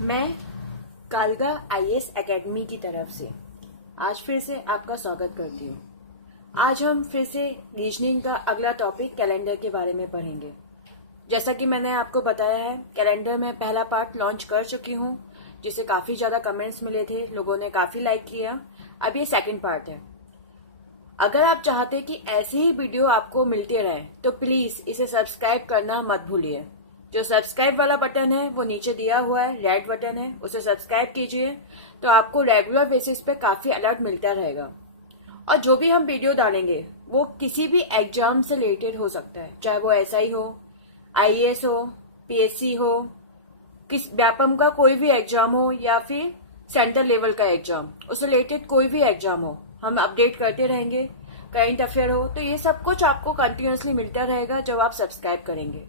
मैं कालगा IAS academy की तरफ से आज फिर से आपका स्वागत करती हूँ। आज हम फिर से रीजनिंग का अगला टॉपिक कैलेंडर के बारे में पढ़ेंगे। जैसा कि मैंने आपको बताया है, कैलेंडर में पहला पार्ट लॉन्च कर चुकी हूँ, जिसे काफी ज्यादा कमेंट्स मिले थे, लोगों ने काफी लाइक किया। अब ये सेकंड पार्ट है। अगर आप चाहते कि ऐसी ही वीडियो आपको मिलती रहे तो प्लीज इसे सब्सक्राइब करना मत भूलिए। जो सब्सक्राइब वाला बटन है वो नीचे दिया हुआ है, रेड बटन है, उसे सब्सक्राइब कीजिए तो आपको रेगुलर बेसिस पे काफी अलर्ट मिलता रहेगा। और जो भी हम वीडियो डालेंगे वो किसी भी एग्जाम से रिलेटेड हो सकता है, चाहे वो एसआई हो, आईएएस हो, पीएससी हो, किस व्यापम का कोई भी एग्जाम हो या फिर सेंट्रल लेवल का एग्जाम, उससे रिलेटेड कोई भी एग्जाम हो, हम अपडेट करते रहेंगे। करंट अफेयर हो, तो ये सब कुछ आपको कंटिन्यूअसली मिलता रहेगा जब आप सब्सक्राइब करेंगे।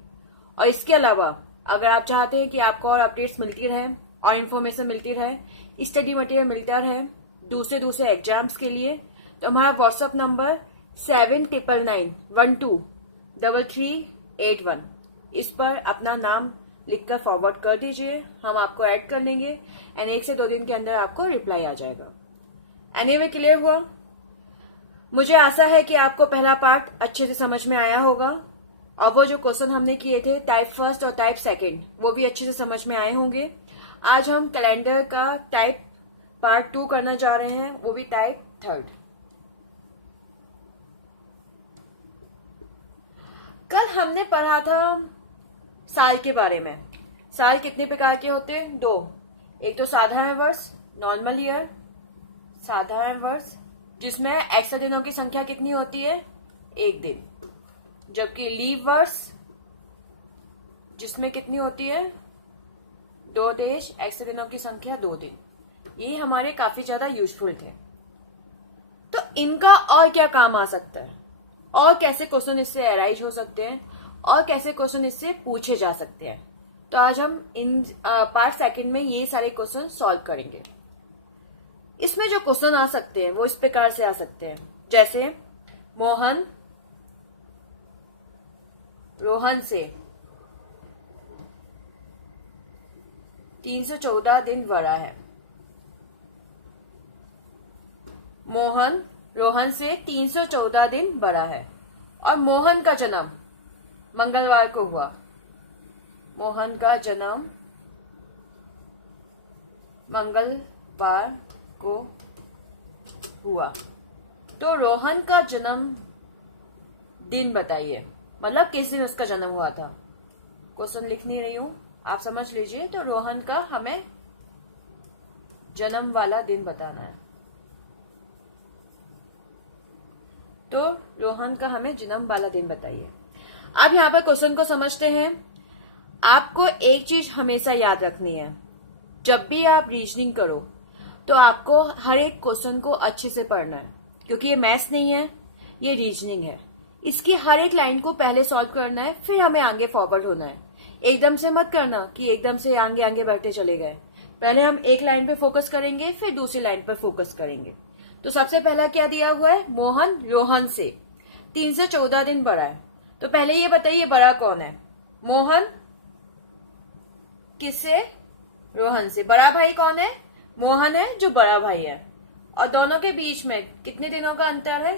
और इसके अलावा अगर आप चाहते हैं कि आपको और अपडेट्स मिलती रहे और इन्फॉर्मेशन मिलती रहे, स्टडी मटेरियल मिलता रहे दूसरे एग्जाम्स के लिए, तो हमारा व्हाट्सएप नंबर 7999123381, इस पर अपना नाम लिखकर फॉरवर्ड कर दीजिए, हम आपको ऐड कर लेंगे एंड 1 से 2 दिन के अंदर आपको रिप्लाई आ जाएगा। एनीवे, क्लियर हुआ? मुझे आशा है कि आपको पहला पार्ट अच्छे से समझ में आया होगा और वो जो क्वेश्चन हमने किए थे टाइप फर्स्ट और टाइप सेकंड, वो भी अच्छे से समझ में आए होंगे। आज हम कैलेंडर का टाइप पार्ट 2 करना जा रहे हैं, वो भी टाइप थर्ड। कल हमने पढ़ा था साल के बारे में। साल कितने प्रकार के होते हैं? 2। एक तो साधारण वर्ष, नॉर्मल ईयर, साधारण वर्ष, जिसमें एक्स्ट्रा दिनों की संख्या कितनी होती है? 1 दिन। जबकि लीव वर्ष, जिसमें कितनी होती है? 2 देश, एक्स्ट्रा दिनों की संख्या 2 दिन। ये हमारे काफी ज्यादा यूजफुल थे। तो इनका और क्या काम आ सकता है, और कैसे क्वेश्चन इससे अराइज हो सकते हैं, और कैसे क्वेश्चन इससे पूछे जा सकते हैं, तो आज हम इन पार्ट सेकंड में ये सारे क्वेश्चन सॉल्व करेंगे। इसमें जो क्वेश्चन आ सकते हैं वो इस प्रकार से आ सकते हैं, जैसे मोहन रोहन से 314 दिन बड़ा है। मोहन रोहन से 314 दिन बड़ा है और मोहन का जन्म मंगलवार को हुआ। मोहन का जन्म मंगलवार को हुआ। तो रोहन का जन्म दिन बताइए, मतलब किस दिन उसका जन्म हुआ था। क्वेश्चन लिख नहीं रही हूं, आप समझ लीजिए। तो रोहन का हमें जन्म वाला दिन बताना है। तो रोहन का हमें जन्म वाला दिन बताइए। अब यहां पर क्वेश्चन को समझते हैं। आपको एक चीज हमेशा याद रखनी है, जब भी आप रीजनिंग करो तो आपको हर एक क्वेश्चन को अच्छे से पढ़ना है, क्योंकि ये मैथ्स नहीं है, ये रीजनिंग है। इसकी हर एक लाइन को पहले सॉल्व करना है, फिर हमें आगे फॉरवर्ड होना है। एकदम से मत करना कि एकदम से आगे आगे बढ़ते चले गए। पहले हम एक लाइन पे फोकस करेंगे, फिर दूसरी लाइन पर फोकस करेंगे। तो सबसे पहला क्या दिया हुआ है? मोहन रोहन से 314 दिन बड़ा है। तो पहले ये बताइए बड़ा कौन है? मोहन किससे? रोहन से। बड़ा भाई कौन है? मोहन है, जो बड़ा भाई है। और दोनों के बीच में कितने दिनों का अंतर है?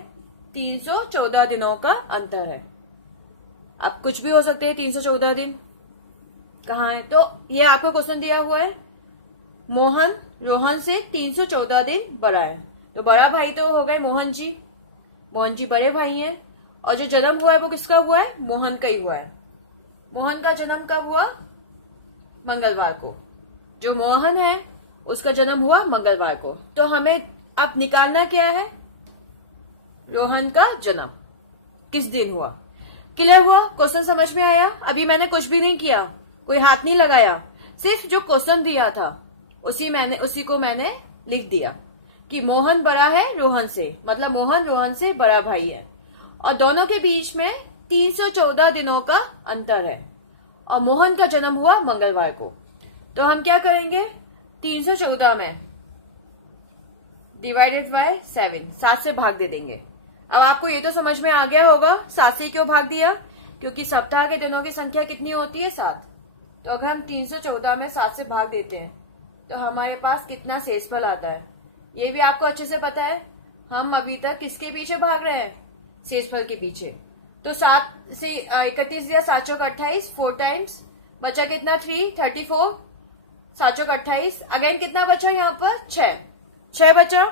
314 दिनों का अंतर है। अब कुछ भी हो सकते हैं 314 दिन। कहाँ है? तो ये आपको क्वेश्चन दिया हुआ है, मोहन रोहन से 314 दिन बड़ा है। तो बड़ा भाई तो हो गए मोहन जी। मोहन जी बड़े भाई हैं। और जो जन्म हुआ है वो किसका हुआ है? मोहन का ही हुआ है। मोहन का जन्म कब हुआ? मंगलवार को। जो मोहन है उसका जन्म हुआ मंगलवार को। तो हमें अब निकालना क्या है? रोहन का जन्म किस दिन हुआ। क्लियर हुआ? क्वेश्चन समझ में आया? अभी मैंने कुछ भी नहीं किया, कोई हाथ नहीं लगाया, सिर्फ जो क्वेश्चन दिया था उसी को मैंने लिख दिया कि मोहन बड़ा है रोहन से, मतलब मोहन रोहन से बड़ा भाई है और दोनों के बीच में 314 दिनों का अंतर है और मोहन का जन्म हुआ मंगलवार को। तो हम क्या करेंगे? 314 में डिवाइडेड बाय 7 से भाग दे देंगे। अब आपको ये तो समझ में आ गया होगा 7 से क्यों भाग दिया, क्योंकि सप्ताह के दिनों की संख्या कितनी होती है? 7। तो अगर हम 314 में 7 से भाग देते हैं तो हमारे पास कितना शेषफल आता है ये भी आपको अच्छे से पता है। हम अभी तक किसके पीछे भाग रहे हैं? शेषफल के पीछे। तो 7 से 31 दिया, 7 चौक 28, 4 टाइम्स बचा कितना? 3, 34, 7 चौक 28। अगेन कितना बचा यहाँ पर? 6 बचा।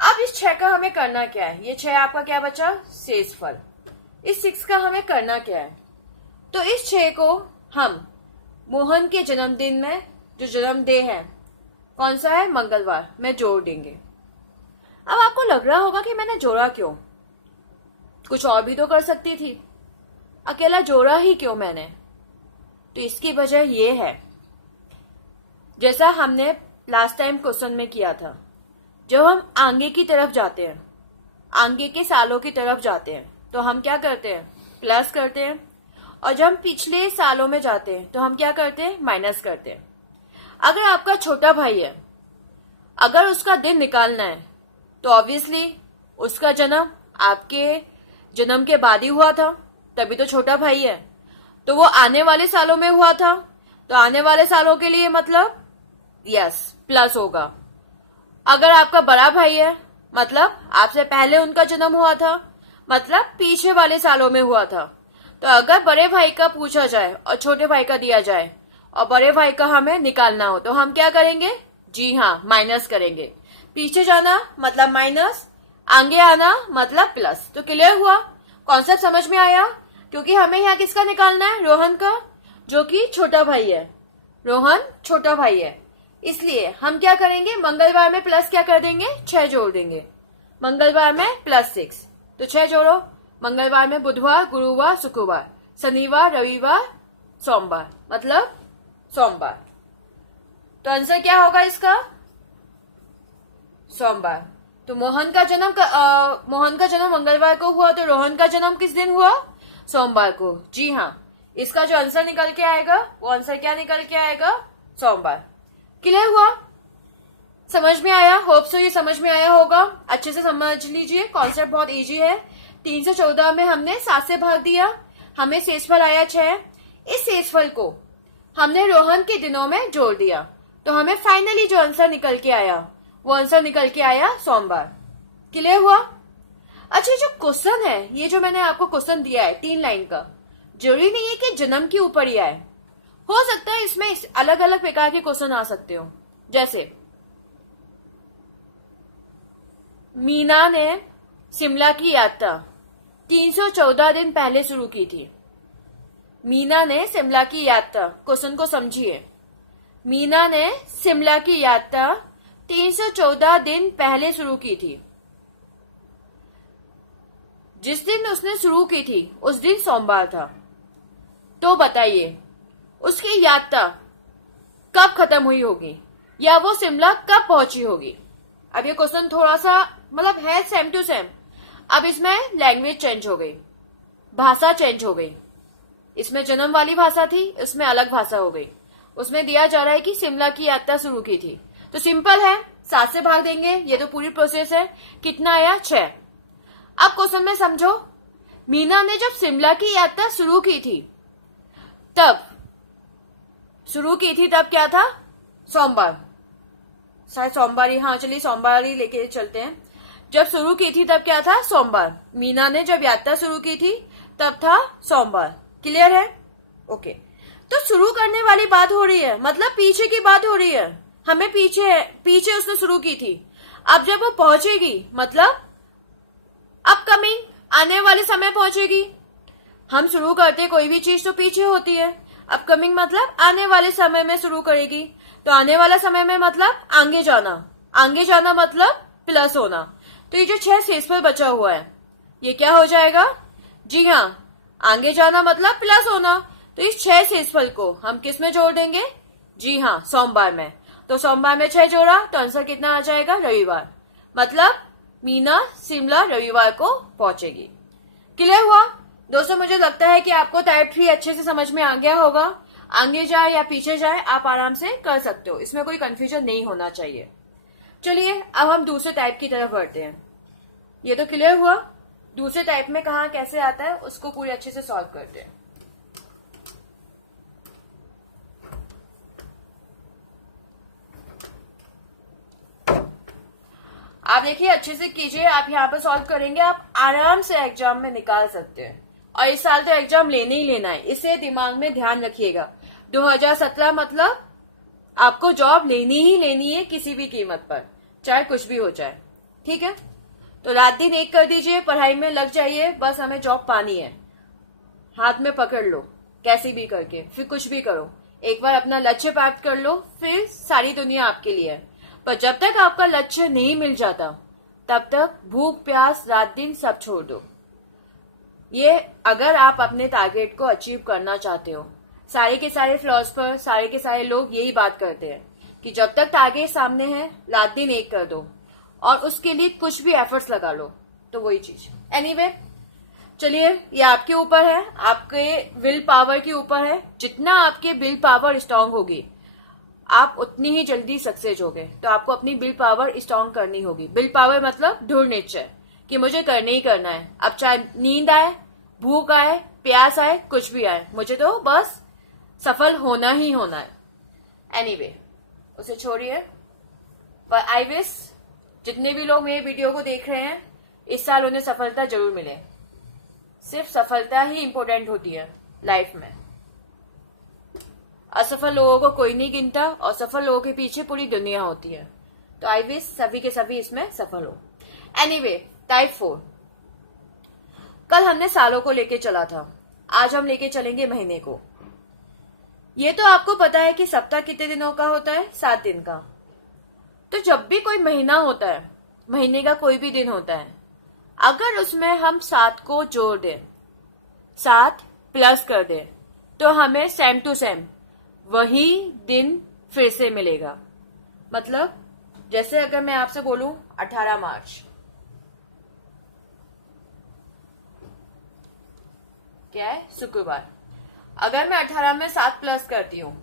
अब इस 6 का हमें करना क्या है? ये 6 आपका क्या बचा? शेषफल। इस 6 का हमें करना क्या है? तो इस 6 को हम मोहन के जन्मदिन में, जो जन्मदिन है कौन सा है? मंगलवार में जोड़ देंगे। अब आपको लग रहा होगा कि मैंने जोड़ा क्यों? कुछ और भी तो कर सकती थी, अकेला जोड़ा ही क्यों मैंने? तो इसकी वजह ये है, जैसा हमने लास्ट टाइम क्वेश्चन में किया था, जब हम आगे की तरफ जाते हैं, आगे के सालों की तरफ जाते हैं, तो हम क्या करते हैं? प्लस करते हैं। और जब हम पिछले सालों में जाते हैं तो हम क्या करते हैं? माइनस करते हैं। अगर आपका छोटा भाई है, अगर उसका दिन निकालना है तो ऑब्वियसली उसका जन्म आपके जन्म के बाद ही हुआ था, तभी तो छोटा भाई है। तो वो आने वाले सालों में हुआ था, तो आने वाले सालों के लिए मतलब यस प्लस होगा। अगर आपका बड़ा भाई है, मतलब आपसे पहले उनका जन्म हुआ था, मतलब पीछे वाले सालों में हुआ था। तो अगर बड़े भाई का पूछा जाए और छोटे भाई का दिया जाए और बड़े भाई का हमें निकालना हो तो हम क्या करेंगे? जी हाँ, माइनस करेंगे। पीछे जाना मतलब माइनस, आगे आना मतलब प्लस। तो क्लियर हुआ? कॉन्सेप्ट समझ में आया? क्योंकि हमें यहाँ किसका निकालना है? रोहन का, जो कि छोटा भाई है। रोहन छोटा भाई है, इसलिए हम क्या करेंगे? मंगलवार में प्लस क्या कर देंगे? 6 जोड़ देंगे। मंगलवार में +6, तो 6 जोड़ो। मंगलवार में बुधवार, गुरुवार, शुक्रवार, शनिवार, रविवार, सोमवार, मतलब सोमवार। तो आंसर क्या होगा इसका? सोमवार। तो मोहन का जन्म मंगलवार को हुआ, तो रोहन का जन्म किस दिन हुआ? सोमवार को। जी हाँ, इसका जो आंसर निकल के आएगा वो आंसर क्या निकल के आएगा? सोमवार। क्लियर हुआ? समझ में आया? होप सो ये समझ में आया होगा। अच्छे से समझ लीजिए, कॉन्सेप्ट बहुत इजी है। 3 से 14 में हमने 7 से भाग दिया, हमें शेषफल आया 6। इस शेषफल को हमने रोहन के दिनों में जोड़ दिया, तो हमें फाइनली जो आंसर निकल के आया वो आंसर निकल के आया सोमवार। क्लियर हुआ? अच्छा, जो क्वेश्चन है, ये जो मैंने आपको क्वेश्चन दिया है 3 लाइन का, जरूरी नहीं है कि जन्म के ऊपर ही आए। हो सकता है इसमें अलग अलग प्रकार के क्वेश्चन आ सकते हो। जैसे मीना ने शिमला की यात्रा 314 दिन पहले शुरू की थी। मीना ने शिमला की यात्रा, क्वेश्चन को समझिए। मीना ने शिमला की यात्रा 314 दिन पहले शुरू की थी। जिस दिन उसने शुरू की थी उस दिन सोमवार था। तो बताइए उसकी यात्रा कब खत्म हुई होगी, या वो शिमला कब पहुंची होगी? अब ये क्वेश्चन थोड़ा सा मतलब है सेम टू सेम। अब इसमें लैंग्वेज चेंज हो गई, भाषा चेंज हो गई। इसमें जन्म वाली भाषा थी, इसमें अलग भाषा हो गई। उसमें दिया जा रहा है कि शिमला की यात्रा शुरू की थी। तो सिंपल है, 7 से भाग देंगे, ये तो पूरी प्रोसेस है। कितना आया? 6। अब क्वेश्चन में समझो, मीना ने जब शिमला की यात्रा शुरू की थी तब क्या था? सोमवार। शायद सोमवार ही, हाँ चलिए सोमवार ही लेके चलते हैं। जब शुरू की थी तब क्या था? सोमवार। मीना ने जब यात्रा शुरू की थी तब था सोमवार। क्लियर है? ओके। तो शुरू करने वाली बात हो रही है, मतलब पीछे की बात हो रही है। हमें पीछे उसने शुरू की थी। अब जब वो पहुंचेगी मतलब अपकमिंग, आने वाले समय पहुंचेगी। हम शुरू करते कोई भी चीज तो पीछे होती है। अपकमिंग मतलब आने वाले समय में शुरू करेगी, तो आने वाला समय में मतलब आगे जाना मतलब प्लस होना। तो ये जो 6 शेषफल बचा हुआ है ये क्या हो जाएगा? जी हाँ, आगे जाना मतलब प्लस होना। तो इस 6 शेषफल को हम किस में जोड़ देंगे? जी हाँ, सोमवार में। तो सोमवार में 6 जोड़ा तो आंसर कितना आ जाएगा? रविवार। मतलब मीना शिमला रविवार को पहुंचेगी। क्लियर हुआ? दोस्तों, मुझे लगता है कि आपको टाइप 3 अच्छे से समझ में आ गया होगा। आगे जाए या पीछे जाए आप आराम से कर सकते हो, इसमें कोई कंफ्यूजन नहीं होना चाहिए। चलिए अब हम दूसरे टाइप की तरफ बढ़ते हैं। ये तो क्लियर हुआ, दूसरे टाइप में कहाँ कैसे आता है उसको पूरी अच्छे से सॉल्व करते हैं। आप देखिए अच्छे से कीजिए, आप यहाँ पर सॉल्व करेंगे, आप आराम से एग्जाम में निकाल सकते हैं। और इस साल तो एग्जाम लेने ही लेना है, इसे दिमाग में ध्यान रखिएगा। 2017 मतलब आपको जॉब लेनी ही लेनी है किसी भी कीमत पर, चाहे कुछ भी हो जाए। ठीक है, तो रात दिन एक कर दीजिए, पढ़ाई में लग जाइए, बस हमें जॉब पानी है। हाथ में पकड़ लो कैसी भी करके, फिर कुछ भी करो, एक बार अपना लक्ष्य प्राप्त कर लो, फिर सारी दुनिया आपके लिए है। पर जब तक आपका लक्ष्य नहीं मिल जाता तब तक भूख प्यास रात दिन सब छोड़ दो। ये अगर आप अपने टारगेट को अचीव करना चाहते हो। सारे के सारे फिलोसफर, सारे के सारे लोग यही बात करते हैं कि जब तक टारगेट सामने है रात दिन एक कर दो और उसके लिए कुछ भी एफर्ट्स लगा लो। तो वही चीज एनीवे, चलिए ये आपके ऊपर है, आपके विल पावर के ऊपर है। जितना आपके विल पावर स्ट्रांग होगी आप उतनी ही जल्दी सक्सेस होगे। तो आपको अपनी विल पावर स्ट्रांग करनी होगी। विल पावर मतलब दृढ़ निश्चय कि मुझे करने ही करना है। अब चाहे नींद आए, भूख आए, प्यास आए, कुछ भी आए, मुझे तो बस सफल होना ही होना है। एनीवे, उसे छोड़िए। पर आई विश जितने भी लोग मेरे वीडियो को देख रहे हैं इस साल उन्हें सफलता जरूर मिले। सिर्फ सफलता ही इंपॉर्टेंट होती है लाइफ में। असफल लोगों को कोई नहीं गिनता और सफल लोगों के पीछे पूरी दुनिया होती है। तो आई विश सभी के सभी इसमें सफल हो। Anyway, type 4। कल हमने सालों को लेके चला था, आज हम लेके चलेंगे महीने को। ये तो आपको पता है कि सप्ताह कितने दिनों का होता है, 7 दिन का। तो जब भी कोई महीना होता है, महीने का कोई भी दिन होता है, अगर उसमें हम 7 को जोड़ दें, 7 प्लस कर दें, तो हमें सेम टू सेम वही दिन फिर से मिलेगा। मतलब जैसे अगर मैं आपसे बोलूं 18 मार्च, क्या है, शुक्रवार। अगर मैं 18 में 7 प्लस करती हूँ,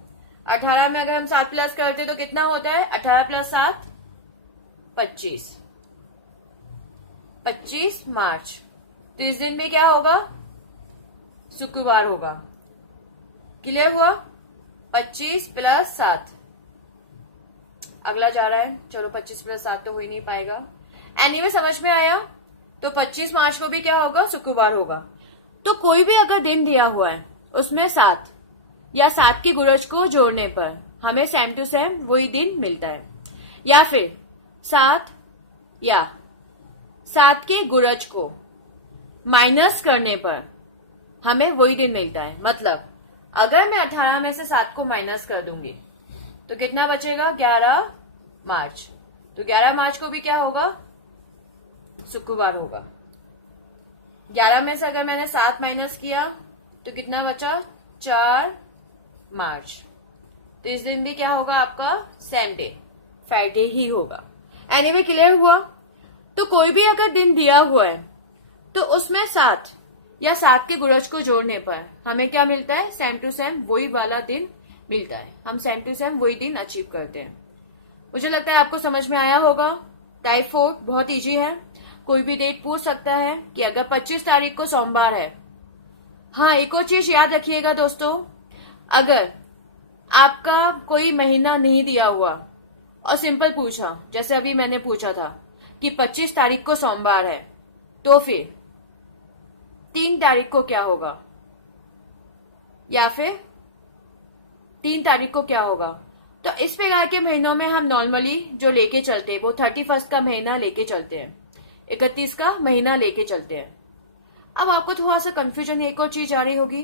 18 में अगर हम 7 प्लस करते तो कितना होता है, 18 प्लस 7 25, 25 मार्च। तो इस दिन में क्या होगा, शुक्रवार होगा। क्लियर हुआ? 25 प्लस 7, अगला जा रहा है, चलो 25 प्लस 7 तो हो ही नहीं पाएगा। एनीवे समझ में आया? तो 25 मार्च को भी क्या होगा, शुक्रवार होगा। तो कोई भी अगर दिन दिया हुआ है उसमें 7 या 7 की गुरज को जोड़ने पर हमें सेम टू सेम वही दिन मिलता है, या फिर 7 या 7 के गुरज को माइनस करने पर हमें वही दिन मिलता है। मतलब अगर मैं 18 में से 7 को माइनस कर दूंगी तो कितना बचेगा, 11 मार्च। तो 11 मार्च को भी क्या होगा, शुक्रवार होगा। 11 में से अगर मैंने 7 माइनस किया तो कितना बचा, 4 मार्च। तो इस दिन भी क्या होगा आपका, सेम डे, फ्राइडे ही होगा। एनीवे क्लियर हुआ? तो कोई भी अगर दिन दिया हुआ है तो उसमें 7 या 7 के गुणज को जोड़ने पर हमें क्या मिलता है, सेम टू सेम वही वाला दिन मिलता है। हम सेम टू सेम वही दिन अचीव करते हैं। मुझे लगता है आपको समझ में आया होगा। टाइप 4 बहुत इजी है, कोई भी डेट पूछ सकता है कि अगर 25 तारीख को सोमवार है। हाँ, एक और चीज याद रखिएगा दोस्तों, अगर आपका कोई महीना नहीं दिया हुआ और सिंपल पूछा, जैसे अभी मैंने पूछा था कि 25 तारीख को सोमवार है, तो फिर 3 तारीख को क्या होगा, या फिर 3 तारीख को क्या होगा। तो इस प्रकार के महीनों में हम नॉर्मली जो लेके चलते हैं वो 31 का महीना लेके चलते हैं, 31 का महीना लेके चलते हैं। अब आपको थोड़ा सा कंफ्यूजन एक और चीज आ रही होगी,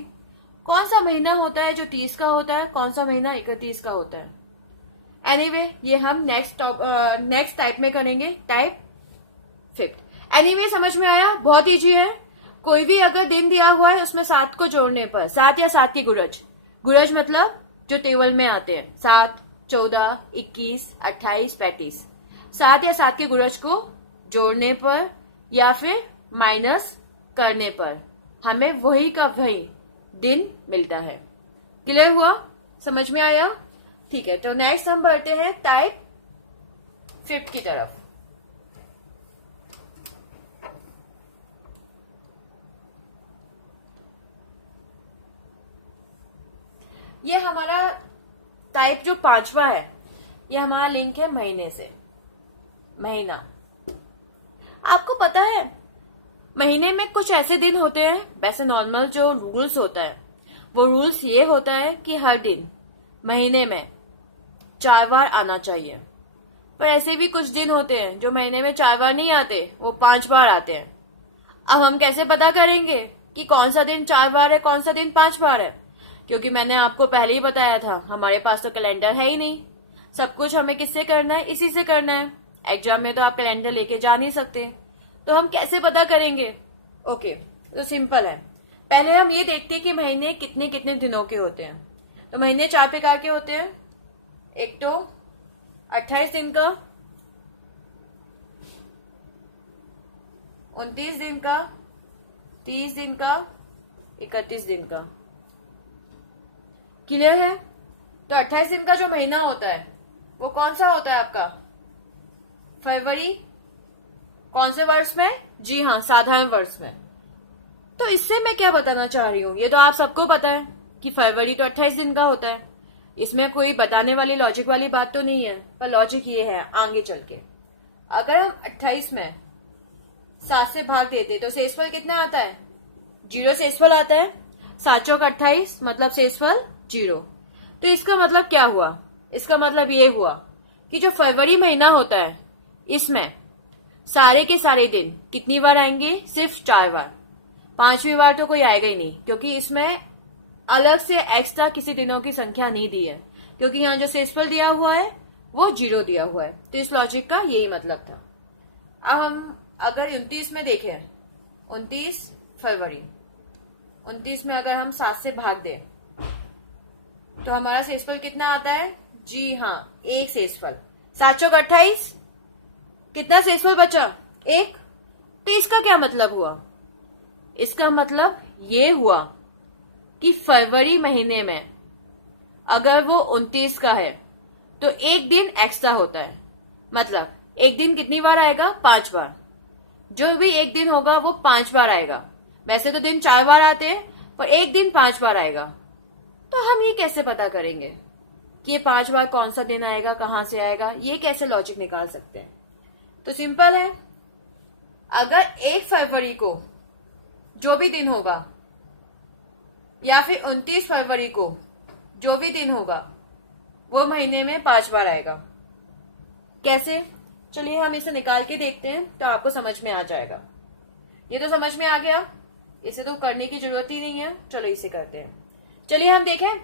कौन सा महीना होता है जो 30 का होता है, कौन सा महीना 31 का होता है। एनीवे ये हम नेक्स्ट टाइप में करेंगे, टाइप 5। एनीवे समझ में आया? बहुत इजी है। कोई भी अगर दिन दिया हुआ है उसमें 7 को जोड़ने पर, 7 या 7 की गुरज, गुरज मतलब जो टेबल में आते हैं, 7, 14, 21, 28, 35, 7 या 7 के गुरज को जोड़ने पर या फिर माइनस करने पर हमें वही का वही दिन मिलता है। क्लियर हुआ? समझ में आया? ठीक है, तो नेक्स्ट हम बढ़ते हैं टाइप 5 की तरफ। ये हमारा टाइप जो 5वां है, ये हमारा लिंक है महीने से। महीना आपको पता है महीने में कुछ ऐसे दिन होते हैं, वैसे नॉर्मल जो रूल्स होता है वो रूल्स ये होता है कि हर दिन महीने में 4 बार आना चाहिए। पर ऐसे भी कुछ दिन होते हैं जो महीने में 4 बार नहीं आते, वो 5 बार आते हैं। अब हम कैसे पता करेंगे कि कौन सा दिन 4 बार है, कौन सा दिन 5 बार है? क्योंकि मैंने आपको पहले ही बताया था, हमारे पास तो कैलेंडर है ही नहीं। सब कुछ हमें किससे करना है? इसी से करना है। एग्जाम में तो आप कैलेंडर लेके जा नहीं सकते, तो हम कैसे पता करेंगे? ओके, तो सिंपल है। पहले हम ये देखते हैं कि महीने कितने कितने दिनों के होते हैं। तो महीने 4 प्रकार के होते हैं। एक तो 28 दिन का, 29 दिन का, 30 दिन का, 31 दिन का। क्लियर है? तो 28 दिन का जो महीना होता है वो कौन सा होता है आपका? फरवरी। कौन से वर्ष में? जी हाँ, साधारण वर्ष में। तो इससे मैं क्या बताना चाह रही हूँ, ये तो आप सबको पता है कि फरवरी तो 28 दिन का होता है। इसमें कोई बताने वाली लॉजिक वाली बात तो नहीं है, पर लॉजिक ये है आगे चल के, अगर हम 28 में 7 से भाग देते तो शेषफल कितना आता है? 0 शेषफल आता है। 7 चौक 28 मतलब शेषफल 0। तो इसका मतलब क्या हुआ? इसका मतलब ये हुआ कि जो फरवरी महीना होता है इसमें सारे के सारे दिन कितनी बार आएंगे? सिर्फ 4 बार। 5वीं बार तो कोई आएगा ही नहीं, क्योंकि इसमें अलग से एक्स्ट्रा किसी दिनों की संख्या नहीं दी है, क्योंकि यहाँ जो शेषफल दिया हुआ है वो 0 दिया हुआ है। तो इस लॉजिक का यही मतलब था। अब हम अगर 29 में देखें, 29 फरवरी, 29 में अगर हम 7 से भाग दें तो हमारा शेषफल कितना आता है? जी हाँ, 1 शेषफल। 7 चौक 28, कितना शेषफल बचा? 1। तो इसका क्या मतलब हुआ? इसका मतलब ये हुआ कि फरवरी महीने में अगर वो 29 का है तो एक दिन एक्स्ट्रा होता है। मतलब एक दिन कितनी बार आएगा? 5 बार। जो भी एक दिन होगा वो 5 बार आएगा। वैसे तो दिन 4 बार आते हैं, पर एक दिन 5 बार आएगा। तो हम ये कैसे पता करेंगे कि ये 5 बार कौन सा दिन आएगा, कहां से आएगा? ये कैसे लॉजिक निकाल सकते हैं? तो सिंपल है, अगर 1 फरवरी को जो भी दिन होगा या फिर 29 फरवरी को जो भी दिन होगा वो महीने में 5 बार आएगा। कैसे? चलिए हम इसे निकाल के देखते हैं तो आपको समझ में आ जाएगा। ये तो समझ में आ गया, इसे तो करने की जरूरत ही नहीं है। चलो इसे करते हैं। चलिए हम देखें,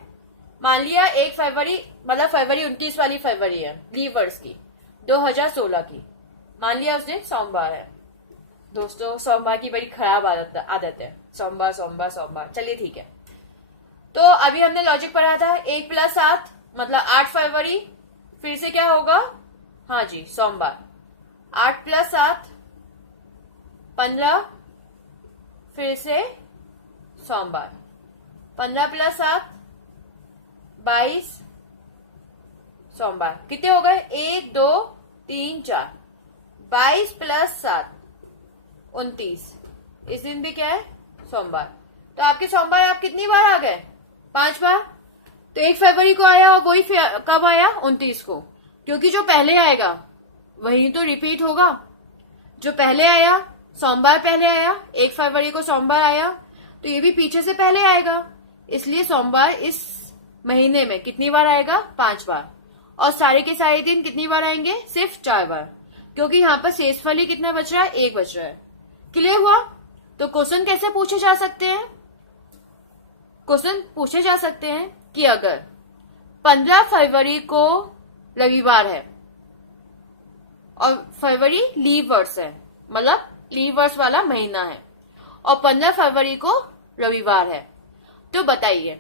मान लिया 1 फरवरी मतलब फरवरी 29 वाली फरवरी है, लीव वर्ष की, 2016 की। मान लिया उस दिन सोमवार है। दोस्तों, सोमवार की बड़ी खराब आदत है, सोमवार सोमवार सोमवार। चलिए ठीक है। तो अभी हमने लॉजिक पढ़ा था, 1 + 7 मतलब 8 फरवरी। फिर से क्या होगा? हाँ जी, सोमवार। 8 + 7 15, फिर से सोमवार। 15 + 7 22, सोमवार। कितने हो गए? 1 2 3 4। 22 + 7 29। इस दिन भी क्या है? सोमवार। तो आपके सोमवार आप कितनी बार आ गए? 5 बार। तो 1 फरवरी को आया और वही कब आया? 29 को। क्योंकि जो पहले आएगा वही तो रिपीट होगा। जो पहले आया, सोमवार पहले आया, 1 फरवरी को सोमवार आया, तो ये भी पीछे से पहले आएगा। इसलिए सोमवार इस महीने में कितनी बार आएगा? 5 बार। और सारे के सारे दिन कितनी बार आएंगे? सिर्फ 4 बार, क्योंकि यहाँ पर शेषफल ही कितना बच रहा है? 1 बच रहा है। क्लियर हुआ? तो क्वेश्चन कैसे पूछे जा सकते हैं? क्वेश्चन पूछे जा सकते हैं कि अगर 15 फरवरी को रविवार है और फरवरी लीव वर्ष है, मतलब लीव वर्ष वाला महीना है, और 15 फरवरी को रविवार है, तो बताइए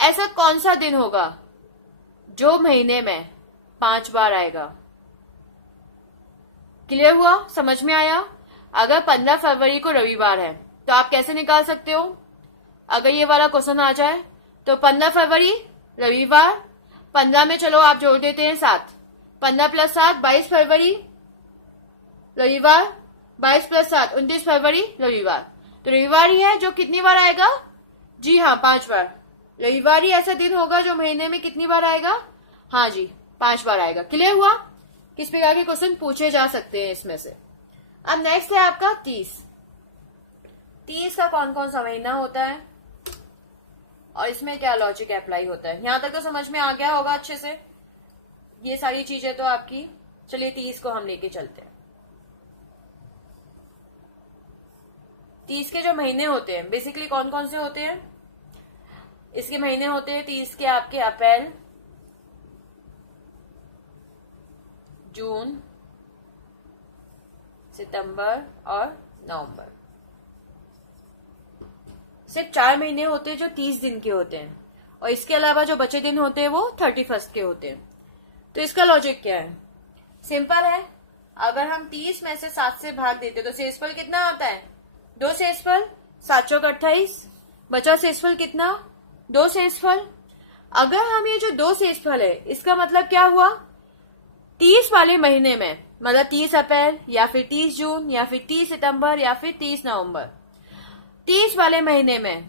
ऐसा कौन सा दिन होगा जो महीने में 5 बार आएगा? क्लियर हुआ? समझ में आया? अगर 15 फरवरी को रविवार है तो आप कैसे निकाल सकते हो? अगर ये वाला क्वेश्चन आ जाए तो 15 फरवरी रविवार, 15 में चलो आप जोड़ देते हैं 7, 15 + 7 22 फरवरी रविवार, 22 + 7 29 फरवरी रविवार। तो रविवार ही है जो कितनी बार आएगा? जी हाँ, 5 बार। रविवार ही ऐसा दिन होगा जो महीने में कितनी बार आएगा? हाँ जी, 5 बार आएगा। क्लियर हुआ? किस प्रकार के क्वेश्चन पूछे जा सकते हैं इसमें से? अब नेक्स्ट है आपका 30। 30 का कौन कौन सा महीना होता है और इसमें क्या लॉजिक अप्लाई होता है, यहां तक तो समझ में आ गया होगा अच्छे से। ये सारी चीजें तो आपकी, चलिए 30 को हम लेके चलते हैं। 30 के जो महीने होते हैं बेसिकली कौन कौन से होते हैं, इसके महीने होते हैं 30 के आपके अप्रैल, जून, सितंबर और नवंबर। सिर्फ 4 महीने होते हैं जो 30 दिन के होते हैं, और इसके अलावा जो बचे दिन होते हैं वो 31 के होते हैं। तो इसका लॉजिक क्या है, सिंपल है। अगर हम 30 में से 7 से भाग देते तो शेषफल कितना आता है, 2 शेषफल, 7 चौक 28, बचा शेषफल कितना, 2 शेषफल। अगर हम ये जो 2 शेषफल है इसका मतलब क्या हुआ, 30 वाले महीने में, मतलब 30 अप्रैल या फिर 30 जून या फिर 30 सितंबर या फिर 30 नवंबर, 30 वाले महीने में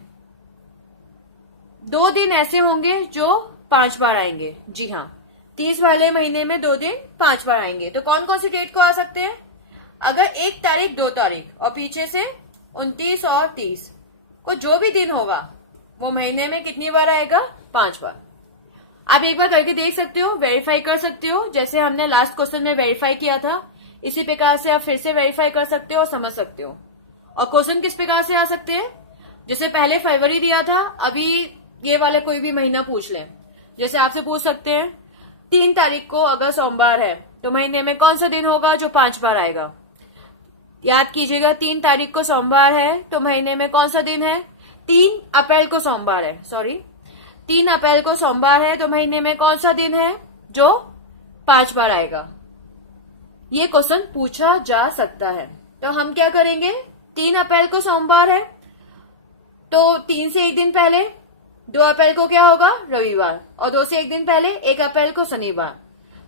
2 दिन ऐसे होंगे जो 5 बार आएंगे। जी हाँ, 30 वाले महीने में 2 दिन 5 बार आएंगे। तो कौन कौन सी डेट को आ सकते हैं, अगर 1 तारीख 2 तारीख और पीछे से 29 और 30 को जो भी दिन होगा वो महीने में कितनी बार आएगा, 5 बार। आप एक बार करके देख सकते हो, वेरीफाई कर सकते हो, जैसे हमने लास्ट क्वेश्चन में वेरीफाई किया था इसी प्रकार से आप फिर से वेरीफाई कर सकते हो और समझ सकते हो। और क्वेश्चन किस प्रकार से आ सकते हैं, जैसे पहले फरवरी दिया था, अभी ये वाले कोई भी महीना पूछ लें। जैसे आपसे पूछ सकते हैं 3 तारीख को अगर सोमवार है तो महीने में कौन सा दिन होगा जो 5 बार आएगा। याद कीजिएगा, 3 तारीख को सोमवार है तो महीने में कौन सा दिन है, 3 अप्रैल को सोमवार है, 3 अप्रैल को सोमवार है तो महीने में कौन सा दिन है जो 5 बार आएगा। ये क्वेश्चन पूछा जा सकता है। तो हम क्या करेंगे, 3 अप्रैल को सोमवार है तो 3 से 1 दिन पहले 2 अप्रैल को क्या होगा, रविवार, और 2 से 1 दिन पहले 1 अप्रैल को शनिवार।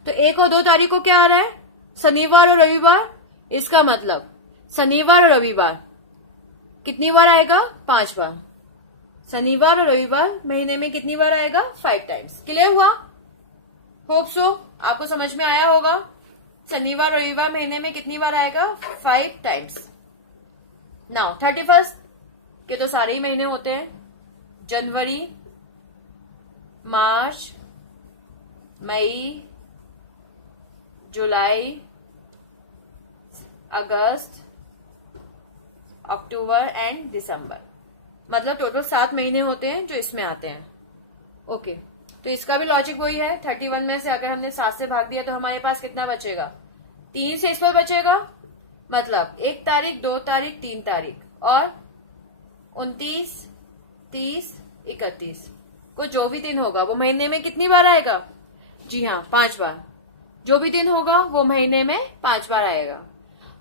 तो 1 और 2 तारीख को क्या आ रहा है, शनिवार और रविवार। इसका मतलब शनिवार और रविवार कितनी बार आएगा, 5 बार। शनिवार और रविवार महीने में कितनी बार आएगा, 5 टाइम्स। क्लियर हुआ, होप सो आपको समझ में आया होगा। शनिवार रविवार महीने में कितनी बार आएगा, 5 टाइम्स। नाउ 31 के तो सारे ही महीने होते हैं, जनवरी, मार्च, मई, जुलाई, अगस्त, अक्टूबर एंड दिसंबर, मतलब टोटल 7 महीने होते हैं जो इसमें आते हैं। ओके, तो इसका भी लॉजिक वही है। 31 में से अगर हमने 7 से भाग दिया तो हमारे पास कितना बचेगा, 3 शेषफल बचेगा, मतलब 1 तारीख, 2 तारीख, 3 तारीख और 29, 30, 31 को जो भी दिन होगा वो महीने में कितनी बार आएगा, जी हाँ 5 बार। जो भी दिन होगा वो महीने में 5 बार आएगा।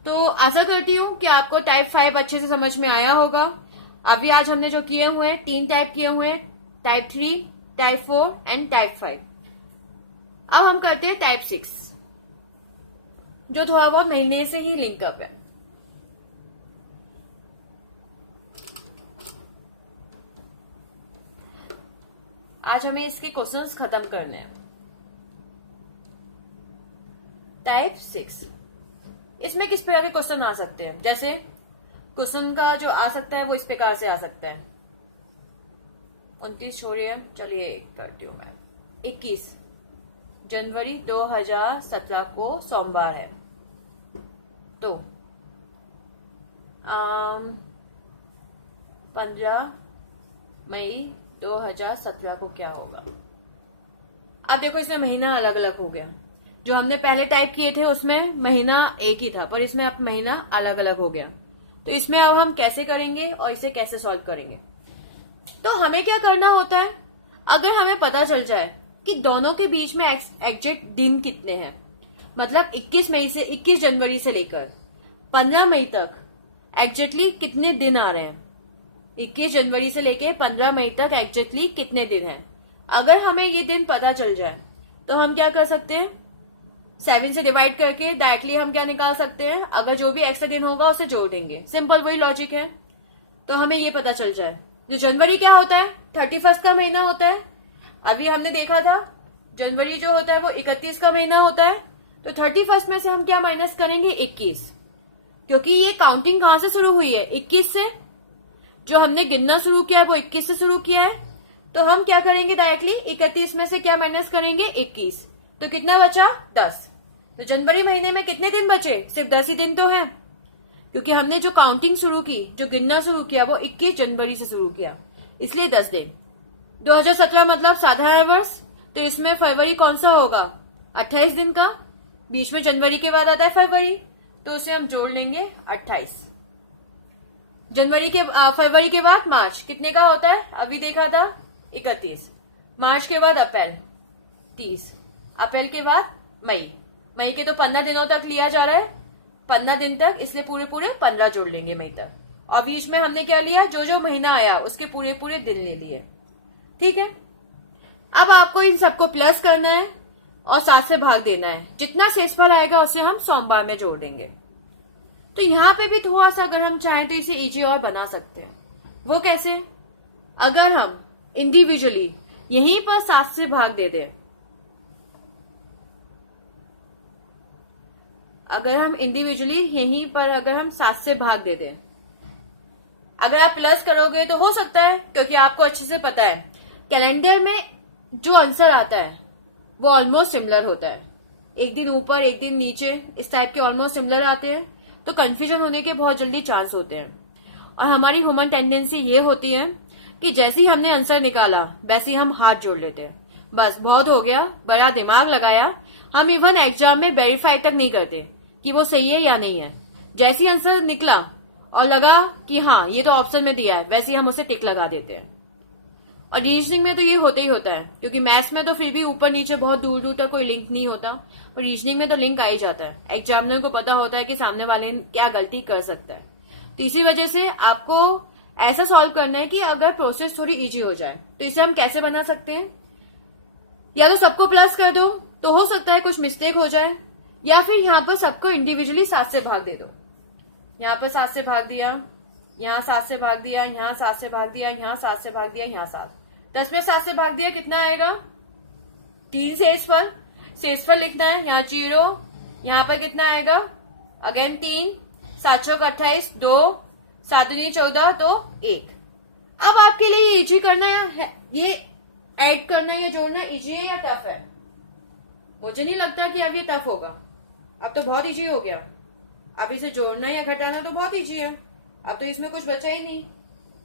तो आशा करती हूँ कि आपको टाइप 5 अच्छे से समझ में आया होगा। अभी आज हमने जो किए हुए हैं 3 टाइप किए हुए हैं, टाइप 3, टाइप 4 एंड टाइप 5। अब हम करते हैं टाइप 6, जो थोड़ा बहुत महीने से ही लिंकअप है। आज हमें इसके क्वेश्चंस खत्म करने हैं। टाइप 6, इसमें किस प्रकार के क्वेश्चन आ सकते हैं, जैसे क्वेश्चन का जो आ सकता है वो इस प्रकार से आ सकता है। 29 छोड़िए, चलिए करती हूं मैं। 21 जनवरी 2017 को सोमवार है, तो 15 मई 2017 को क्या होगा। अब देखो इसमें महीना अलग अलग हो गया। जो हमने पहले टाइप किए थे उसमें महीना एक ही था, पर इसमें अब महीना अलग अलग हो गया। तो इसमें अब हम कैसे करेंगे और इसे कैसे सॉल्व करेंगे। तो हमें क्या करना होता है, अगर हमें पता चल जाए कि दोनों के बीच में एग्जैक्ट दिन कितने हैं, मतलब 21 जनवरी से लेकर 15 मई तक एग्जैक्टली कितने दिन आ रहे हैं, 21 जनवरी से लेकर 15 मई तक एग्जैक्टली कितने दिन हैं, अगर हमें ये दिन पता चल जाए तो हम क्या कर सकते हैं, 7 से डिवाइड करके डायरेक्टली हम क्या निकाल सकते हैं, अगर जो भी एक्स्ट्रा दिन होगा उसे जोड़ देंगे। सिंपल वही लॉजिक है। तो हमें ये पता चल जाए, जो जनवरी क्या होता है, 31 का महीना होता है। अभी हमने देखा था जनवरी जो होता है वो 31 का महीना होता है। तो 31 में से हम क्या माइनस करेंगे, 21, क्योंकि ये काउंटिंग कहां से शुरू हुई है, 21 से। जो हमने गिनना शुरू किया है वो 21 से शुरू किया है। तो हम क्या करेंगे, डायरेक्टली 31 में से क्या माइनस करेंगे, 21। तो कितना बचा, 10। तो जनवरी महीने में कितने दिन बचे, सिर्फ 10 ही दिन तो है, क्योंकि हमने जो काउंटिंग शुरू की, जो गिनना शुरू किया वो 21 जनवरी से शुरू किया, इसलिए 10 दिन। 2017 मतलब साधारण वर्ष, तो इसमें फरवरी कौन सा होगा, 28 दिन का। बीच में जनवरी के बाद आता है फरवरी, तो उसे हम जोड़ लेंगे 28। फरवरी के बाद मार्च कितने का होता है, अभी देखा था 31। मार्च के बाद अप्रैल 30। अप्रैल के बाद मई। मई के तो 15 दिनों तक लिया जा रहा है, 15 दिन तक, इसलिए पूरे पूरे 15 जोड़ लेंगे मई तक। और बीच में हमने क्या लिया, जो जो महीना आया उसके पूरे पूरे दिन ले लिए। ठीक है, अब आपको इन सबको प्लस करना है और 7 से भाग देना है। जितना शेषफल आएगा उसे हम सोमवार में जोड़ देंगे। तो यहाँ पे भी थोड़ा सा अगर हम चाहें तो इसे इजी और बना सकते हैं। वो कैसे, अगर हम इंडिविजुअली यहीं पर 7 से भाग दे दें, अगर हम इंडिविजुअली यहीं पर अगर हम 7 से भाग दे दें, अगर आप प्लस करोगे तो हो सकता है, क्योंकि आपको अच्छे से पता है कैलेंडर में जो आंसर आता है वो ऑलमोस्ट सिमिलर होता है। एक दिन ऊपर एक दिन नीचे, इस टाइप के ऑलमोस्ट सिमिलर आते हैं, तो कंफ्यूजन होने के बहुत जल्दी चांस होते हैं। और हमारी ह्यूमन टेंडेंसी ये होती है कि जैसे ही हमने आंसर निकाला वैसे ही हम हाथ जोड़ लेते हैं, बस बहुत हो गया, बड़ा दिमाग लगाया। हम इवन एग्जाम में वेरीफाई तक नहीं करते कि वो सही है या नहीं है। जैसे ही आंसर निकला और लगा कि हाँ ये तो ऑप्शन में दिया है, वैसे ही हम उसे टिक लगा देते हैं। और रीजनिंग में तो ये होता ही होता है, क्योंकि मैथ्स में तो फिर भी ऊपर नीचे बहुत दूर दूर तक कोई लिंक नहीं होता, और रीजनिंग में तो लिंक आ ही जाता है। एग्जामिनर को पता होता है कि सामने वाले क्या गलती कर सकता है। तो इसी वजह से आपको ऐसा सॉल्व करना है कि अगर प्रोसेस थोड़ी इजी हो जाए। तो इसे हम कैसे बना सकते हैं, या तो सबको प्लस कर दो तो हो सकता है कुछ मिस्टेक हो जाए, या फिर यहाँ पर सबको इंडिविजुअली 7 से भाग दे दो। यहाँ पर 7 से भाग दिया, यहाँ 7 से भाग दिया, यहाँ 7 से भाग दिया, यहाँ 7 से भाग दिया, यहाँ 7। 10 में 7 से भाग दिया, कितना आएगा, 3 शेषफल। शेषफल लिखना है, यहाँ 0, यहाँ पर कितना आएगा, अगेन 3, 7 चौक 28, 2, 7 दूनी 14, तो 1। अब आपके लिए ये इजी करना है, ये ऐड करना या जोड़ना इजी है या टफ है? मुझे नहीं लगता कि अब ये टफ होगा, अब तो बहुत इजी हो गया। अब इसे जोड़ना या घटाना तो बहुत इजी है, अब तो इसमें कुछ बचा ही नहीं।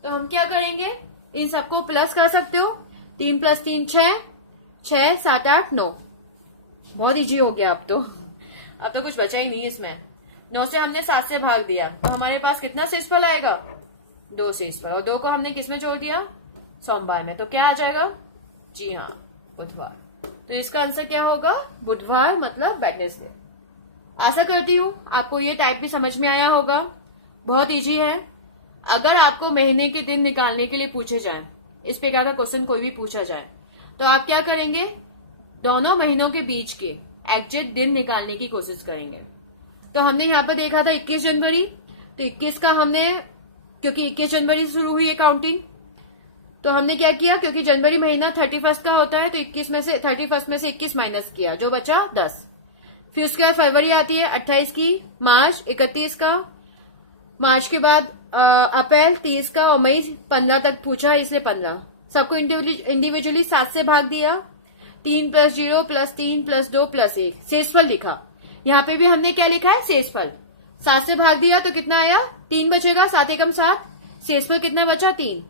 तो हम क्या करेंगे, इन सबको प्लस कर सकते हो, 3 + 3 6, 6 7 8 9, बहुत इजी हो गया अब तो कुछ बचा ही नहीं इसमें। 9 से हमने 7 से भाग दिया, तो हमारे पास कितना शेषफल आएगा, 2 शेषफल, और 2 को हमने किस में जोड़ दिया, सोमवार में। तो क्या आ जाएगा, जी हाँ, बुधवार। तो इसका आंसर क्या होगा, बुधवार, मतलब वेडनेसडे। आशा करती हूँ आपको ये टाइप भी समझ में आया होगा, बहुत इजी है। अगर आपको महीने के दिन निकालने के लिए पूछे जाए, इस प्रकार का क्वेश्चन कोई भी पूछा जाए, तो आप क्या करेंगे, दोनों महीनों के बीच के एग्जैक्ट दिन निकालने की कोशिश करेंगे। तो हमने यहाँ पर देखा था 21 जनवरी, तो 21 का हमने, क्योंकि 21 जनवरी से शुरू हुई है काउंटिंग, तो हमने क्या किया, क्योंकि जनवरी महीना 31 का होता है, तो 21 में से 31 में से 21 माइनस किया, जो बचा 10। फिर उसके बाद फरवरी आती है 28 की, मार्च 31 का, मार्च के बाद अप्रैल 30 का, और मई 15 तक पूछा, इसलिए 15। सबको इंडिविजुअली 7 से भाग दिया, 3 + 0 + 3 + 2 + 1, शेषफल लिखा। यहाँ पे भी हमने क्या लिखा है, शेषफल। 7 से भाग दिया तो कितना आया, 3 बचेगा, 7 एकम 7, शेषफल कितना बचा, 3।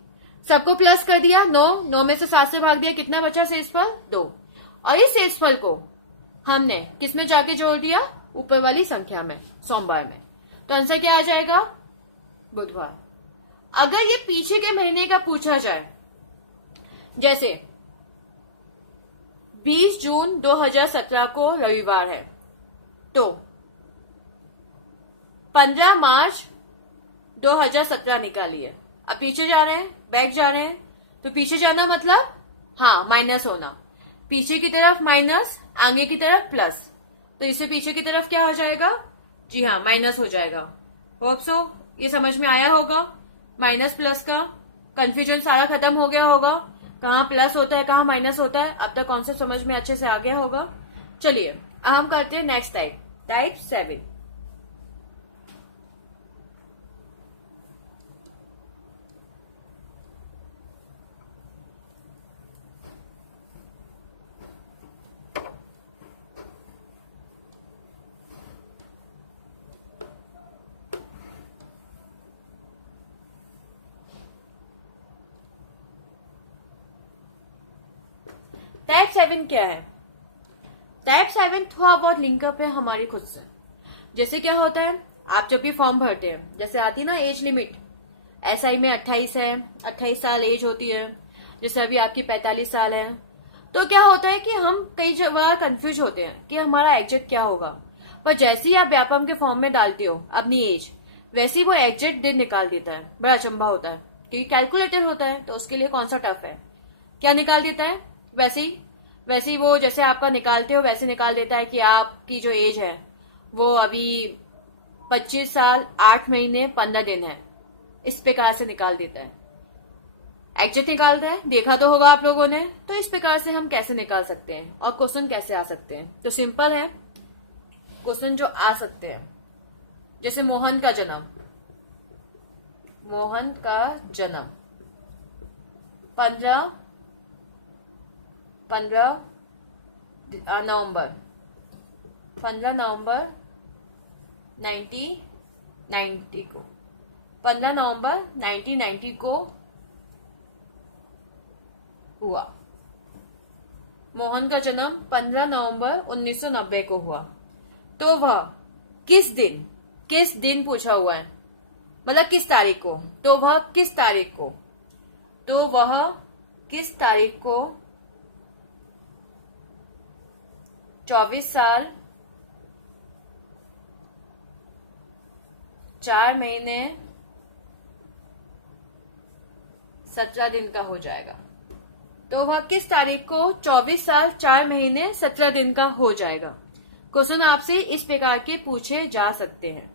सबको प्लस कर दिया, 9 में से 7 से भाग दिया, कितना बचा शेषफल, 2। और इस शेषफल को हमने किस में जाके जोड़ दिया, ऊपर वाली संख्या में, सोमवार में। तो आंसर क्या आ जाएगा, बुधवार। अगर ये पीछे के महीने का पूछा जाए, जैसे 20 जून 2017 को रविवार है, तो 15 मार्च 2017 निकालिए। अब पीछे जा रहे हैं, बैक जा रहे हैं, तो पीछे जाना मतलब हाँ माइनस होना, पीछे की तरफ माइनस, आगे की तरफ प्लस। तो इससे पीछे की तरफ क्या हो जाएगा, जी हाँ माइनस हो जाएगा। होप सो ये समझ में आया होगा, माइनस प्लस का कंफ्यूजन सारा खत्म हो गया होगा, कहाँ प्लस होता है कहाँ माइनस होता है, अब तक कॉन्सेप्ट समझ में अच्छे से आ गया होगा। चलिए अब हम करते हैं नेक्स्ट टाइप 7। टाइप 7 क्या है? टाइप 7 थोड़ा बहुत लिंकअप है हमारी खुद से। जैसे क्या होता है, आप जब भी फॉर्म भरते हैं, जैसे आती है ना एज लिमिट, एसआई में 28 है, 28 साल एज होती है, जैसे अभी आपकी 45 साल है, तो क्या होता है कि हम कई बार कंफ्यूज होते हैं कि हमारा एग्जिट क्या होगा। पर जैसे ही आप व्यापम के फॉर्म में डालते हो अपनी एज, वैसे ही वो एग्जिट दिन निकाल देता है। बड़ा अचंभा होता है क्योंकि कैलकुलेटर होता है, तो उसके लिए कौन सा टफ है। क्या निकाल देता है? वैसे ही वो जैसे आपका निकालते हो वैसे निकाल देता है कि आपकी जो एज है वो अभी 25 साल 8 महीने 15 दिन है। इस प्रकार से निकाल देता है, एग्जिट निकालता है। देखा तो होगा आप लोगों ने। तो इस प्रकार से हम कैसे निकाल सकते हैं और क्वेश्चन कैसे आ सकते हैं? तो सिंपल है क्वेश्चन जो आ सकते हैं। जैसे मोहन का जन्म 15 नवंबर 1990 को 15 नवंबर 1990 को हुआ। मोहन का जन्म 15 नवंबर 1990 को हुआ। तो वह किस दिन पूछा हुआ है, मतलब किस तारीख को। तो वह किस तारीख को 24 साल 4 महीने 17 दिन का हो जाएगा। तो वह किस तारीख को 24 साल 4 महीने 17 दिन का हो जाएगा। क्वेश्चन आपसे इस प्रकार के पूछे जा सकते हैं।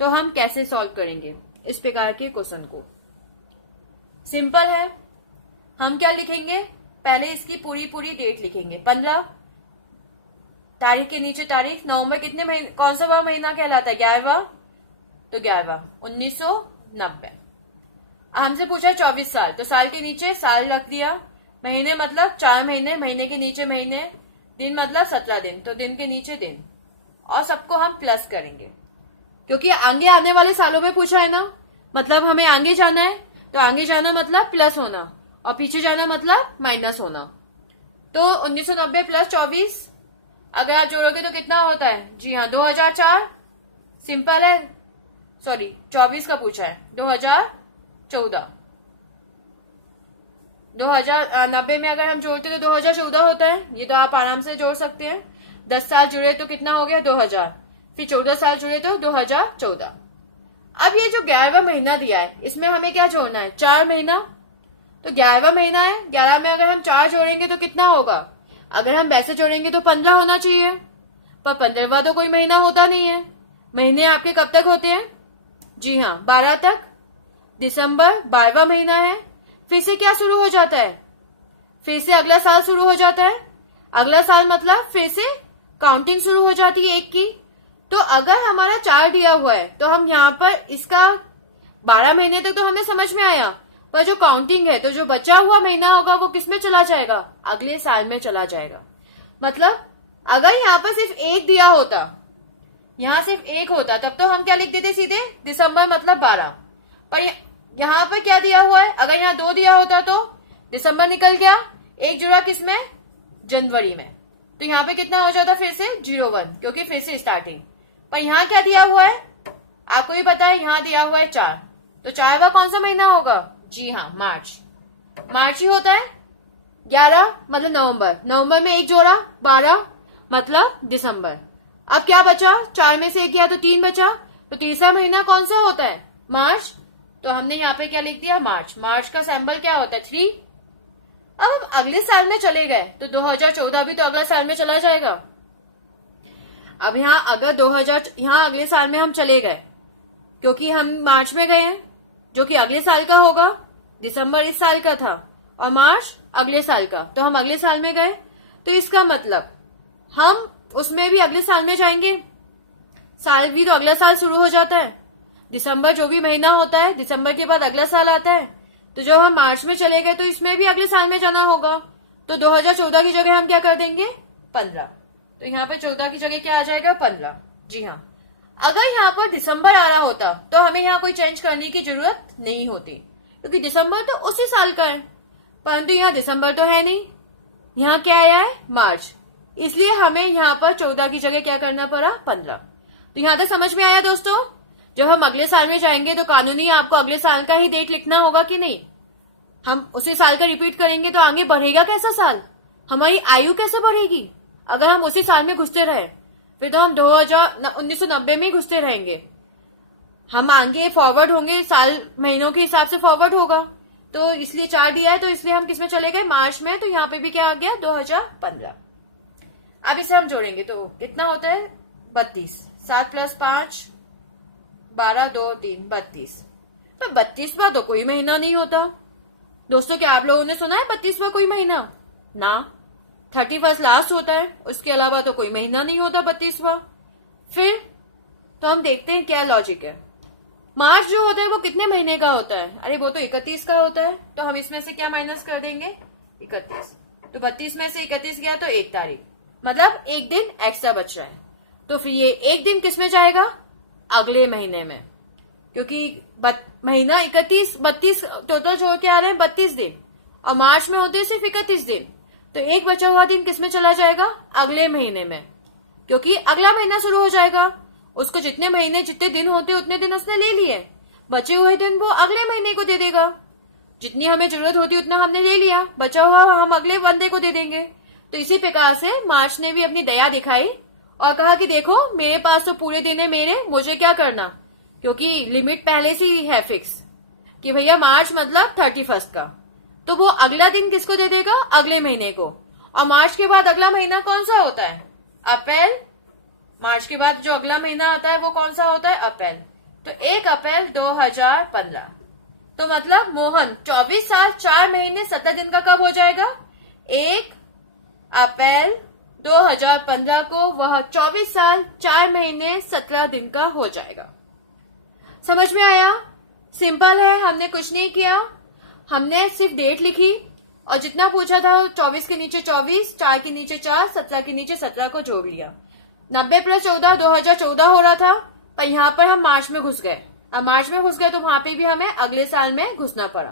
तो हम कैसे सॉल्व करेंगे इस प्रकार के क्वेश्चन को? सिंपल है, हम क्या लिखेंगे, पहले इसकी पूरी डेट लिखेंगे। 15 तारीख के नीचे तारीख, नवंबर कितने महीने, कौन सा महीना कहलाता है? 11वां, तो 11वां 1990। हमसे पूछा 24 साल, तो साल के नीचे साल रख दिया, महीने मतलब 4 महीने, महीने के नीचे महीने, दिन मतलब 17 दिन, तो दिन के नीचे दिन, और सबको हम प्लस करेंगे क्योंकि आगे आने वाले सालों में पूछा है ना। मतलब हमें आगे जाना है, तो आगे जाना मतलब प्लस होना और पीछे जाना मतलब माइनस होना। तो 1990 प्लस 24 अगर आप जोड़ोगे तो कितना होता है? जी हाँ, 2004। सिंपल है, सॉरी 24 का पूछा है, 2014। 2090 में अगर हम जोड़ते तो 2014 होता है। ये तो आप आराम से जोड़ सकते हैं। 10 साल जुड़े तो कितना हो गया? 2000। फिर 14 साल जुड़े तो 2014। अब ये जो 11वां महीना दिया है, इसमें हमें क्या जोड़ना है? 4 महीना। तो 11वां महीना है, 11 में अगर हम 4 जोड़ेंगे तो कितना होगा? अगर हम वैसे जोड़ेंगे तो 15 होना चाहिए, पर 15वां तो कोई महीना होता नहीं है। महीने आपके कब तक होते हैं? जी हाँ, 12 तक। दिसंबर 12वां महीना है। फिर से क्या शुरू हो जाता है? फिर से अगला साल शुरू हो जाता है। अगला साल मतलब फिर से काउंटिंग शुरू हो जाती है 1 की। तो अगर हमारा 4 दिया हुआ है तो हम यहाँ पर इसका 12 महीने तक तो हमें समझ में आया, पर जो काउंटिंग है, तो जो बचा हुआ महीना होगा वो किस में चला जाएगा? अगले साल में चला जाएगा। मतलब अगर यहाँ पर सिर्फ 1 दिया होता, यहाँ सिर्फ 1 होता, तब तो हम क्या लिख देते सीधे? दिसंबर मतलब 12। पर यहाँ पर क्या दिया हुआ है? अगर यहाँ 2 दिया होता तो दिसंबर निकल गया, 1 जुड़ा किसमें? जनवरी में। तो यहाँ पे कितना हो जाता? फिर से 01, क्योंकि फिर से स्टार्टिंग। पर यहाँ क्या दिया हुआ है आपको भी पता है, यहाँ दिया हुआ है 4। तो 4वां कौन सा महीना होगा? जी हाँ, मार्च ही होता है। 11 मतलब नवंबर में 1 जोड़ा 12 मतलब दिसंबर। अब क्या बचा? 4 में से 1 गया तो 3 बचा। तो तीसरा महीना कौन सा होता है? मार्च। तो हमने यहाँ पे क्या लिख दिया? मार्च का सिंबल क्या होता है? 3। अब हम अगले साल में चले गए तो 2014 भी तो अगले साल में चला जाएगा। अब यहाँ अगर 2000 यहाँ अगले साल में हम चले गए, क्योंकि हम मार्च में गए हैं, जो कि अगले साल का होगा। दिसंबर इस साल का था और मार्च अगले साल का, तो हम अगले साल में गए। तो इसका मतलब हम उसमें भी अगले साल में जाएंगे। साल भी तो अगला साल शुरू हो जाता है। दिसंबर जो भी महीना होता है, दिसंबर के बाद अगला साल आता है। तो जब हम मार्च में चले गए तो इसमें भी अगले साल में जाना होगा। तो 2014 की जगह हम क्या कर देंगे? 15। तो यहाँ पे 14 की जगह क्या आ जाएगा? 15। जी हाँ, अगर यहाँ पर दिसंबर आ रहा होता तो हमें यहाँ कोई चेंज करने की जरूरत नहीं होती, क्योंकि दिसंबर तो उसी साल का है। परंतु यहाँ दिसंबर तो है नहीं, यहाँ क्या आया है? मार्च। इसलिए हमें यहाँ पर 14 की जगह क्या करना पड़ा? 15। तो यहाँ तक समझ में आया दोस्तों? जब हम अगले साल में जाएंगे तो कानूनी आपको अगले साल का ही डेट लिखना होगा कि नहीं? हम उसी साल का रिपीट करेंगे तो आगे बढ़ेगा कैसा साल? हमारी आयु कैसे बढ़ेगी अगर हम उसी साल में घुसते रहे? फिर तो हम 1990 में ही घुसते रहेंगे। हम आगे फॉरवर्ड होंगे, साल महीनों के हिसाब से फॉरवर्ड होगा। तो इसलिए 4 दिया है, तो इसलिए हम किसमें चले गए? मार्च में। तो यहाँ पे भी क्या आ गया? 2015। अब इसे हम जोड़ेंगे तो कितना होता है? 32। 7 + 5 12 2 3 32। तो 32वां तो कोई महीना नहीं होता दोस्तों। क्या आप लोगों ने सुना है 32वां कोई महीना? ना। 31 लास्ट होता है, उसके अलावा तो कोई महीना नहीं होता 32वां। फिर तो हम देखते हैं क्या लॉजिक है। मार्च जो होता है वो कितने महीने का होता है? अरे वो तो 31 का होता है। तो हम इसमें से क्या माइनस कर देंगे? 31। तो 32 में से 31 गया तो 1 तारीख, मतलब एक दिन एक्स्ट्रा बच रहा है। तो फिर ये एक दिन किस में जाएगा? अगले महीने में, क्योंकि महीना 32 टोटल जोड़ के आ रहे हैं 32 दिन, और मार्च में होते हैं सिर्फ 31 दिन। तो एक बचा हुआ दिन किसमें चला जाएगा? अगले महीने में, क्योंकि अगला महीना शुरू हो जाएगा। उसको जितने महीने जितने दिन होते उतने दिन उसने ले लिए, बचे हुए दिन वो अगले महीने को दे देगा। जितनी हमें जरूरत होती उतना हमने ले लिया, बचा हुआ हम अगले बंदे को दे देंगे। तो इसी प्रकार से मार्च ने भी अपनी दया दिखाई और कहा कि देखो मेरे पास तो पूरे दिन है मेरे, मुझे क्या करना, क्योंकि लिमिट पहले से ही है फिक्स कि भैया मार्च मतलब 31 का। तो वो अगला दिन किसको दे देगा? अगले महीने को। और मार्च के बाद अगला महीना कौन सा होता है? अप्रैल। मार्च के बाद जो अगला महीना आता है वो कौन सा होता है? अप्रैल। तो 1 अप्रैल 2015। तो मतलब मोहन 24 साल 4 महीने 17 दिन का कब हो जाएगा? 1 अप्रैल 2015 को वह 24 साल 4 महीने 17 दिन का हो जाएगा। समझ में आया? सिंपल है, हमने कुछ नहीं किया, हमने सिर्फ डेट लिखी और जितना पूछा था 24 के नीचे 24, 4 के नीचे 4, 17 के नीचे 17 को जोड़ लिया। 90 + 14 2014 हो रहा था, पर यहाँ पर हम मार्च में घुस गए। अब मार्च में घुस गए तो वहां पे भी हमें अगले साल में घुसना पड़ा।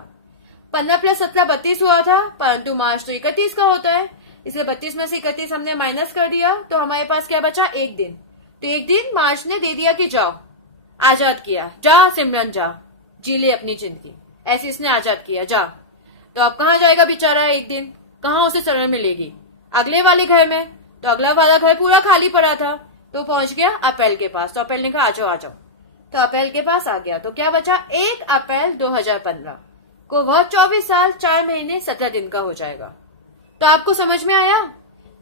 15 + 17 32 हुआ था, परंतु मार्च तो 31 का होता है, इसलिए 32 में से 31 हमने माइनस कर दिया। तो हमारे पास क्या बचा? एक दिन। तो एक दिन मार्च ने दे दिया कि जाओ, आजाद किया, जा सिमरन जा, जी ले अपनी जिंदगी, ऐसे इसने आजाद किया, जा। तो अब कहाँ जाएगा बेचारा? एक दिन कहाँ उसे शरण मिलेगी? अगले वाले घर में। तो अगला वाला घर पूरा खाली पड़ा था, तो पहुंच गया अप्रैल के पास। तो अप्रैल ने कहा आ जाओ आ जाओ, तो अप्रैल के पास आ गया। तो क्या बचा? 1 अप्रैल 2015 को वह 24 साल 4 महीने 17 दिन का हो जाएगा। तो आपको समझ में आया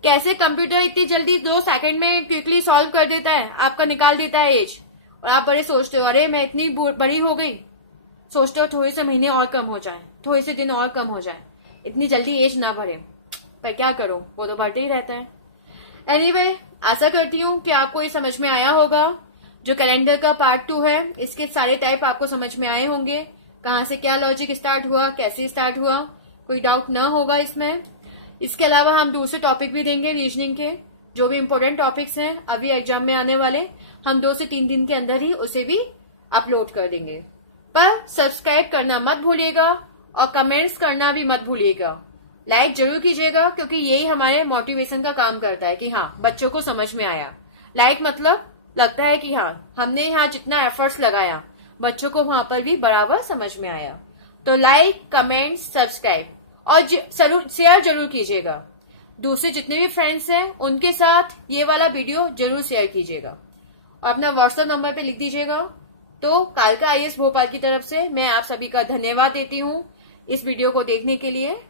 कैसे कंप्यूटर इतनी जल्दी 2 सेकंड में क्विकली सॉल्व कर देता है, आपका निकाल देता है एज। और आप बड़े सोचते हो अरे मैं इतनी बड़ी हो गई, सोचते हो थोड़े से महीने और कम हो जाए, थोड़े से दिन और कम हो जाए, इतनी जल्दी एज ना बढ़े। पर क्या करो, वो तो बढ़ते ही रहता है। एनीवे, आशा करती हूँ कि आपको ये समझ में आया होगा। जो कैलेंडर का पार्ट 2 है, इसके सारे टाइप आपको समझ में आए होंगे, कहाँ से क्या लॉजिक स्टार्ट हुआ, कैसे स्टार्ट हुआ, कोई डाउट ना होगा इसमें। इसके अलावा हम दूसरे टॉपिक भी देंगे रीजनिंग के, जो भी इम्पोर्टेंट टॉपिक्स हैं अभी एग्जाम में आने वाले, हम 2 से 3 दिन के अंदर ही उसे भी अपलोड कर देंगे। पर सब्सक्राइब करना मत भूलिएगा और कमेंट्स करना भी मत भूलिएगा। लाइक जरूर कीजिएगा, क्योंकि यही हमारे मोटिवेशन का काम करता है कि हाँ बच्चों को समझ में आया। लाइक मतलब लगता है कि हाँ हमने यहाँ जितना एफर्ट्स लगाया बच्चों को वहां पर भी बराबर समझ में आया। तो लाइक, कमेंट, सब्सक्राइब और शेयर जरूर कीजिएगा। दूसरे जितने भी फ्रेंड्स हैं उनके साथ ये वाला वीडियो जरूर शेयर कीजिएगा और अपना व्हाट्सएप नंबर पे लिख दीजिएगा। तो कालका IAS भोपाल की तरफ से मैं आप सभी का धन्यवाद देती हूँ इस वीडियो को देखने के लिए,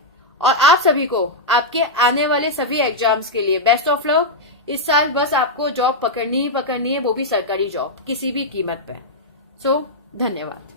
और आप सभी को आपके आने वाले सभी एग्जाम्स के लिए बेस्ट ऑफ लक। इस साल बस आपको जॉब पकड़नी ही पकड़नी है, वो भी सरकारी जॉब, किसी भी कीमत पे। सो धन्यवाद।